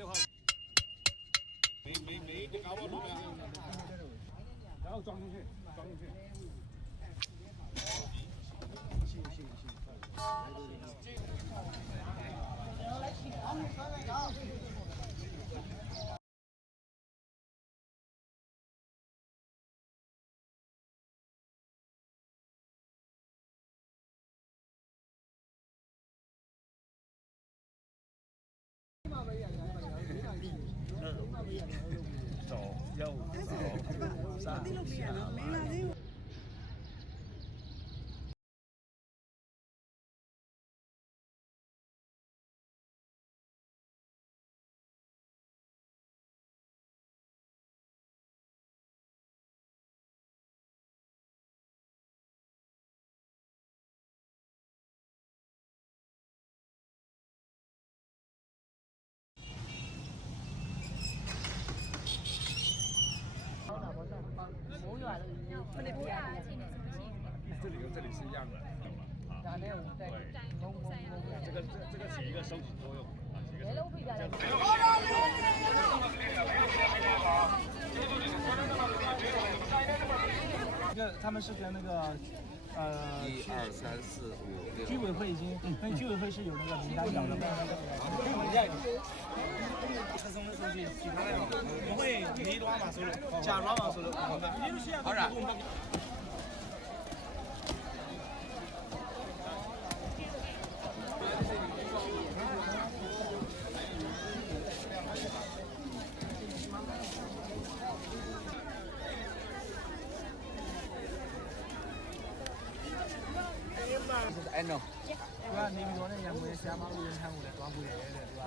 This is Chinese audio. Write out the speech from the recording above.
လောက်ဟာမေမေမေတကားဘောလုံးလားတော့ကြောင်းနေကြောင်းနေ Dilo bien, 手上下。这里跟这里是一样的，懂吗？啊，对，这个这这个起一个收紧作用啊，起一个收紧。这个他们是跟那个呃一二三四五六居，委会已经，跟居委会是有那个名单表的。特送的手机，其他的不会你乱码收的，假乱码收的。好的。This is Anno. သူကနေပြီးတော့လည်းရံငွေဆရာမဦးရန်ထမ်းကိုလည်းတွားမှုရတယ်တဲ့သူက